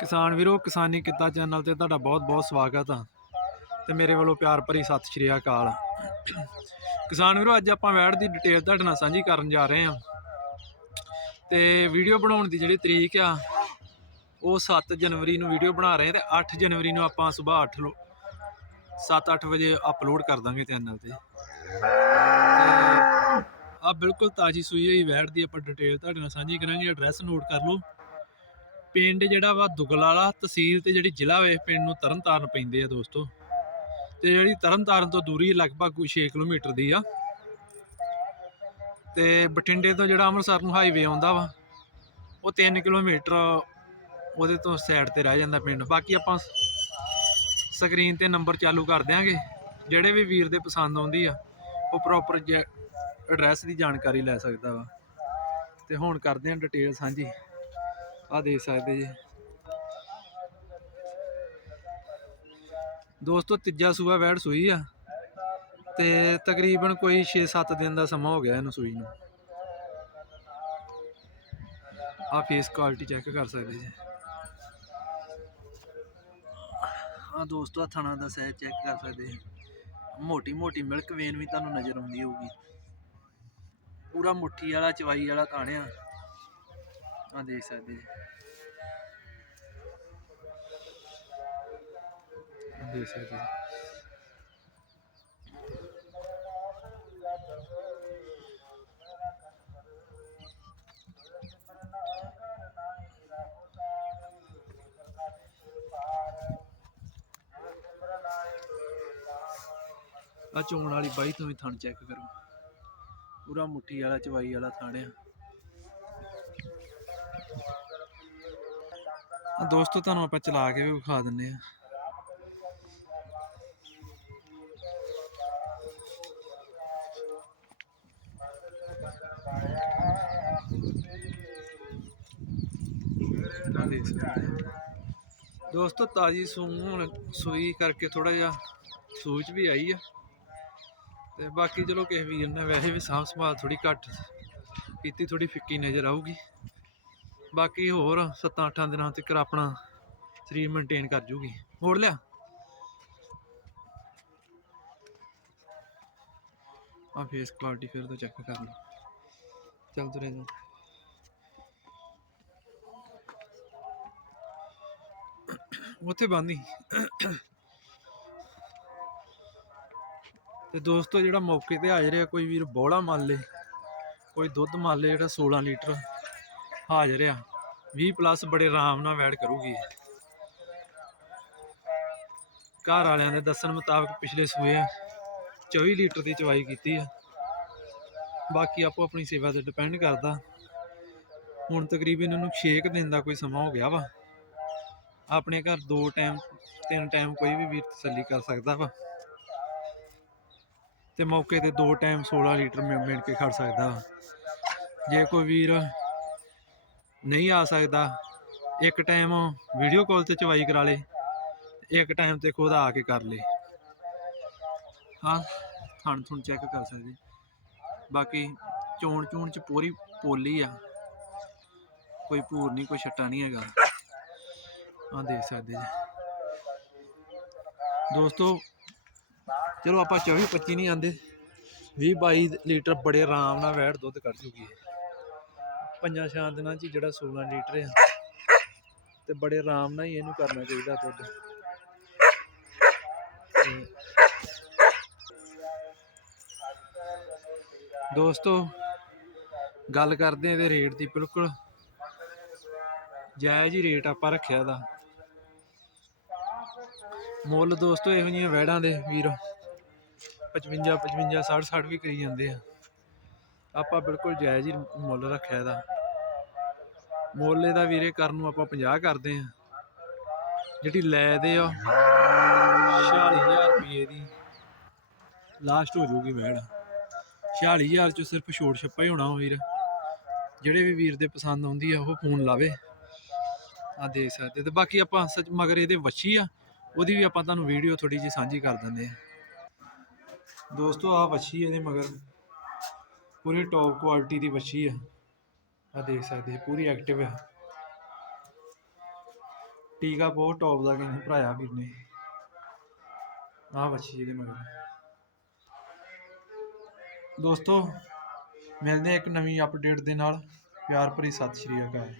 ਕਿਸਾਨ ਵੀਰੋ, ਕਿਸਾਨੀ ਕਿੱਤਾ ਚੈਨਲ ਤੇ ਤੁਹਾਡਾ ਬਹੁਤ-ਬਹੁਤ ਸਵਾਗਤ ਆ ਤੇ ਮੇਰੇ ਵੱਲੋਂ ਪਿਆਰ ਭਰੀ ਸਤਿ ਸ਼੍ਰੀ ਅਕਾਲ। ਕਿਸਾਨ ਵੀਰੋ, ਅੱਜ ਆਪਾਂ ਵੈੜ ਦੀ ਡਿਟੇਲ ਤੁਹਾਡੇ ਨਾਲ ਸਾਂਝੀ ਕਰਨ ਜਾ ਰਹੇ ਹਾਂ। ਤੇ ਵੀਡੀਓ ਬਣਾਉਣ ਦੀ ਜਿਹੜੀ ਤਰੀਕ ਆ, ਉਹ 7 ਜਨਵਰੀ ਨੂੰ ਵੀਡੀਓ ਬਣਾ ਰਹੇ ਹਾਂ ਤੇ 8 ਜਨਵਰੀ ਨੂੰ ਆਪਾਂ ਸਵੇਰ 8 7-8 ਵਜੇ ਅਪਲੋਡ ਕਰ ਦਾਂਗੇ ਚੈਨਲ ਤੇ। ਆ ਬਿਲਕੁਲ ਤਾਜੀ ਸੂਈ ਹੋਈ ਵੈੜ ਦੀ ਆਪਾਂ ਡਿਟੇਲ ਤੁਹਾਡੇ ਨਾਲ ਸਾਂਝੀ ਕਰਾਂਗੇ ਐਡਰੈਸ ਨੋਟ ਕਰ ਲਓ। ਪਿੰਡ ਜਿਹੜਾ ਵਾ ਦੁਗਲਾਲਾ ਤਹਿਸੀਲ ਤੇ ਜਿਹੜੀ ਜ਼ਿਲ੍ਹਾ ਵੇ ਪਿੰਡ ਨੂੰ ਤਰਨਤਾਰਨ ਪੈਂਦੇ ਆ ਦੋਸਤੋ। ਤੇ ਜਿਹੜੀ ਤਰਨਤਾਰਨ ਤੋਂ ਦੂਰੀ ਲਗਭਗ ਕੋਈ 6 ਕਿਲੋਮੀਟਰ ਦੀ ਆ। ਤੇ ਬਠਿੰਡੇ ਤੋਂ ਜਿਹੜਾ ਅੰਮ੍ਰਿਤਸਰ ਨੂੰ ਹਾਈਵੇ ਆਉਂਦਾ ਵਾ, ਉਹ 3 ਕਿਲੋਮੀਟਰ ਉਹਦੇ ਤੋਂ ਸਾਈਡ ਤੇ ਰਹਿ ਜਾਂਦਾ ਪਿੰਡ। ਬਾਕੀ ਆਪਾਂ ਸਕਰੀਨ ਤੇ ਨੰਬਰ ਚਾਲੂ ਕਰ ਦਿਆਂਗੇ। ਜਿਹੜੇ ਵੀ ਵੀਰ ਦੇ ਪਸੰਦ ਆਉਂਦੀ ਆ, ਉਹ ਪ੍ਰੋਪਰ ਐਡਰੈਸ ਦੀ ਜਾਣਕਾਰੀ ਲੈ ਸਕਦਾ ਵਾ। ਤੇ ਹੁਣ ਕਰਦੇ ਆਂ ਡਿਟੇਲ ਸਾਂਝੀ ਆ ਦੇਖ ਸਕਦੇ ਜੀ। ਦੋਸਤੋ, ਤੀਜਾ ਸੂਆ ਵੈੜ ਸੂਈ ਆ। ਤੇ ਤਕਰੀਬਨ ਕੋਈ 6-7 ਦਿਨ ਦਾ ਸਮਾਂ ਹੋ ਗਿਆ ਇਹਨੂੰ ਸੂਈ ਨੂੰ। ਆ ਫੇਸ ਕੁਆਲਿਟੀ ਚੈੱਕ ਕਰ ਸਕਦੇ ਜੀ। ਆ ਦੋਸਤੋ, ਆ ਥਣਾ ਦਾ ਸਾਈਜ਼ ਚੈੱਕ ਕਰ ਸਕਦੇ ਜੀ। ਮੋਟੀ ਮੋਟੀ ਮਿਲਕ ਵੇਨ ਵੀ ਤੁਹਾਨੂੰ ਨਜ਼ਰ ਆਉਂਦੀ ਹੋਊਗੀ। ਪੂਰਾ ਮੁੱਠੀ ਵਾਲਾ, ਚਵਾਈ ਵਾਲਾ ਕਾਣਿਆ ਆ ਦੇਖ ਸਕਦੇ ਜੀ। ਦੇਖ ਸਕਦੇ ਆ ਚੋਣ ਵਾਲੀ ਬਾਈ ਤੋਂ ਵੀ ਥਣ ਚੈੱਕ ਕਰੋ। ਪੂਰਾ ਮੁੱਠੀ ਵਾਲਾ, ਚਵਾਈ ਵਾਲਾ ਥਣ ਦੋਸਤੋ, ਤੁਹਾਨੂੰ ਆਪਾਂ ਚਲਾ ਕੇ ਵੀ ਵਿਖਾ ਦਿੰਨੇ ਆ ਦੇਖ ਸਕਦੇ ਦੋਸਤੋ, ਤਾਜੀ ਸੂਣ ਸੂਈ ਕਰਕੇ ਥੋੜਾ ਜਿਹਾ ਸੂਚ ਵੀ ਆਈ ਆ। ਤੇ ਬਾਕੀ ਚਲੋ, ਕਿਸੇ ਵੀਰ ਨੇ ਵੈਸੇ ਵੀ ਸਾਂਭ ਸੰਭਾਲ ਥੋੜੀ ਘੱਟ ਕੀਤੀ ਥੋੜੀ ਫਿੱਕੀ ਨਜ਼ਰ ਆਊਗੀ। ਬਾਕੀ ਹੋਰ 7-8 ਦਿਨਾਂ ਤੱਕ ਆਪਣਾ ਸਰੀਰ ਮੇਨਟੇਨ ਕਰ ਜੂਗੀ। ਹੋਰ ਲਿਆ? ਆ ਫੇਸ ਕੁਆਲਿਟੀ ਫਿਰ ਤੋਂ ਚੈੱਕ ਕਰ ਲਓ। ਚੱਲ ਤੁਰੇ ਜਾ। ਉੱਥੇ ਬੰਦੀ ਤੇ ਦੋਸਤੋ ਜਿਹੜਾ ਮੌਕੇ ਤੇ ਹਾਜ਼ਰ ਆ, ਕੋਈ ਵੀਰ ਬੋਲਾ ਮੰਨ ਲੇ ਕੋਈ ਦੁੱਧ ਮੰਨ ਲੇ ਜਿਹੜਾ 16 ਲੀਟਰ ਹਾਜ਼ਰ ਆ। 20 ਪਲੱਸ ਬੜੇ ਆਰਾਮ ਨਾਲ ਵੈੜ ਕਰੂਗੀ। ਘਰ ਵਾਲਿਆਂ ਦੇ ਦੱਸਣ ਮੁਤਾਬਕ ਪਿਛਲੇ ਸੂਏ 24 ਲੀਟਰ ਦੀ ਚਵਾਈ ਕੀਤੀ ਆ। ਬਾਕੀ ਆਪੋ ਆਪਣੀ ਸੇਵਾ ਤੇ ਡਿਪੈਂਡ ਕਰਦਾ। ਹੁਣ ਤਕਰੀਬਨ ਇਹਨੂੰ 6 ਦਿਨ ਦਾ ਕੋਈ ਸਮਾਂ ਹੋ ਗਿਆ ਵਾ। ਆਪਣੇ ਘਰ ਦੋ ਟਾਈਮ ਤਿੰਨ ਟਾਈਮ ਕੋਈ ਵੀ ਵੀਰ ਤਸੱਲੀ ਕਰ ਸਕਦਾ ਵਾ। ਤੇ ਮੌਕੇ ਤੇ ਦੋ ਟਾਈਮ 16 ਲੀਟਰ ਮਿਲ ਮਿਲ ਕੇ ਖੜ ਸਕਦਾ ਵਾ। ਜੇ ਕੋਈ ਵੀਰ ਨਹੀਂ ਆ ਸਕਦਾ। ਇੱਕ ਟਾਈਮ ਵੀਡੀਓ ਕਾਲ ਤੇ ਚਵਾਈ ਕਰਾ ਲੇ। ਇੱਕ ਟਾਈਮ ਤੇ ਖੁਦ ਆ ਕੇ ਕਰ ਲੇ। ਹਾਂ, ਥਣ ਥੁਣ ਚੈੱਕ ਕਰ ਸਕਦੇ। ਬਾਕੀ ਚੋਣ ਚੂਣ ਚ ਪੂਰੀ ਪੋਲੀ ਆ। ਕੋਈ ਭੂਰ ਨਹੀਂ, ਕੋਈ ਛੱਟਾ ਨਹੀਂ ਹੈਗਾ। ਆ ਦੇਖ ਸਕਦੇ ਜੀ। ਦੋਸਤੋ, ਚਲੋ ਆਪਾਂ 24 25 ਨਹੀਂ ਆਂਦੇ। 20 22 ਲੀਟਰ ਬੜੇ ਆਰਾਮ ਨਾਲ ਵੈੜ ਦੁੱਧ ਕੱਢ ਜੂਗੀ ਪੰਜਾਂ ਛਾਂ ਦਿਨਾਂ 'ਚ ਹੀ ਜਿਹੜਾ 16 ਲੀਟਰ ਆ। ਤੇ ਬੜੇ ਆਰਾਮ ਨਾਲ ਹੀ ਇਹਨੂੰ ਕਰਨਾ ਚਾਹੀਦਾ ਦੁੱਧ। ਦੋਸਤੋ, ਗੱਲ ਕਰਦੇ ਹਾਂ ਇਹਦੇ ਰੇਟ ਦੀ ਬਿਲਕੁਲ। ਜਾਇਜ਼ ਹੀ ਰੇਟ ਆਪਾਂ ਰੱਖਿਆ ਦਾ ਮੁੱਲ ਦੋਸਤੋ ਇਹੋ ਜਿਹੀਆਂ ਵੈੜਾਂ ਦੇ ਵੀਰ। 55 55 60 60 ਵੀ ਕਰੀ ਜਾਂਦੇ ਆ। ਆਪਾਂ ਬਿਲਕੁਲ ਜਾਇਜ਼ ਹੀ ਮੁੱਲ ਰੱਖਿਆ ਇਹਦਾ। ਮੋਲੇ ਦਾ ਵੀਰੇ ਕਰਨ ਨੂੰ ਆਪਾਂ 50 ਕਰਦੇ ਆ ਜਿਹੜੀ ਲੈ ਦੇ ਆ 46000 ਰੁਪਏ ਦੀ। ਲਾਸਟ ਹੋ ਜਾਊਗੀ ਵੈੜ 46000 ਚ ਸਿਰਫ ਛੋਟ ਛੱਪਾ ਹੀ ਹੋਣਾ ਵੀਰ। ਜਿਹੜੇ ਵੀ ਵੀਰ ਦੇ ਪਸੰਦ ਆਉਂਦੀ ਆ, ਉਹ ਫੋਨ ਲਾਵੇ। ਆ ਦੇਖ ਸਕਦੇ ਤੇ ਬਾਕੀ ਆਪਾਂ ਸੱਚ ਮਗਰ ਇਹਦੇ ਵੱਛੀ ਆ, ਉਹਦੀ ਵੀ ਆਪਾਂ ਤੁਹਾਨੂੰ ਵੀਡੀਓ ਥੋੜੀ ਜਿਹੀ ਸਾਂਝੀ ਕਰ ਦਿੰਦੇ ਆ ਦੋਸਤੋ ਆ ਵੱਛੀ ਇਹਦੇ ਮਗਰ। ਪੂਰੀ ਟੌਪ ਕੁਆਲਿਟੀ ਦੀ ਵੱਛੀ ਆ। ਆ ਦੇਖ ਸਕਦੇ ਪੂਰੀ ਐਕਟਿਵ ਆ। ਟੀਕਾ ਬਹੁਤ ਟੌਪ ਦਾ ਕਿਸੇ ਭਰਾਇਆ ਵੀਰ ਨੇ। ਆਹ ਵੱਛੀ ਇਹਦੇ ਮਗਰ। ਦੋਸਤੋ, ਮਿਲਦੇ ਇੱਕ ਨਵੀਂ ਅਪਡੇਟ ਦੇ ਨਾਲ। ਪਿਆਰ ਭਰੀ ਸਤਿ ਸ਼੍ਰੀ ਅਕਾਲ।